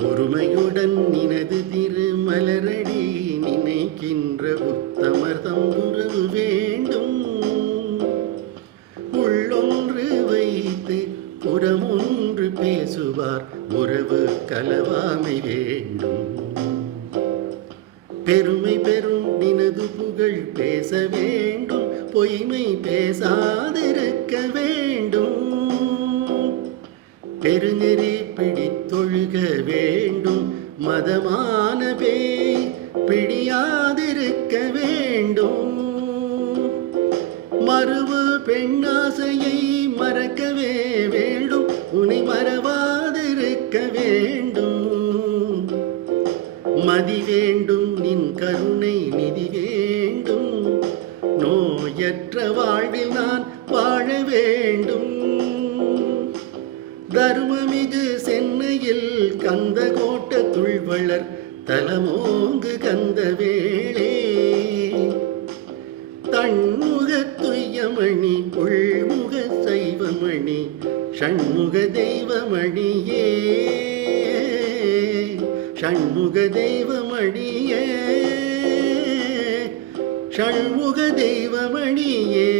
ஒருமையுடன் நினது திருமலரடி நினைக்கின்ற உத்தமர்தம் உறவு வேண்டும். உள்ளொன்று வைத்து புறமொன்று பேசுவார் உறவு கலவாமை வேண்டும். பெருமை பெறும் நினது புகழ் பேச வேண்டும், பொய்மை பேசாதிருக்க வேண்டும். பெருநெறி பிடித்தொழுக வேண்டும், மதமான பேய் பிடியாதிருக்க வேண்டும். மறுவு பெண்ணாசையை மறக்கவே வேண்டும், உன்னை மறவாதிருக்க வேண்டும். மதி வேண்டும், நின் கருணை நிதி வேண்டும், நோயற்ற வாழ்வில் நான் வாழ வேண்டும். தர்மமிகு சென்னையில் கந்த கோட்ட துள்வளர் தலமோங்கு கந்த வேளே, தன்முக துய்யமணி உள்முக சைவமணி ஷண்முக தெய்வமணியே, ஷண்முக தெய்வமணியே, ஷண்முக தெய்வமணியே.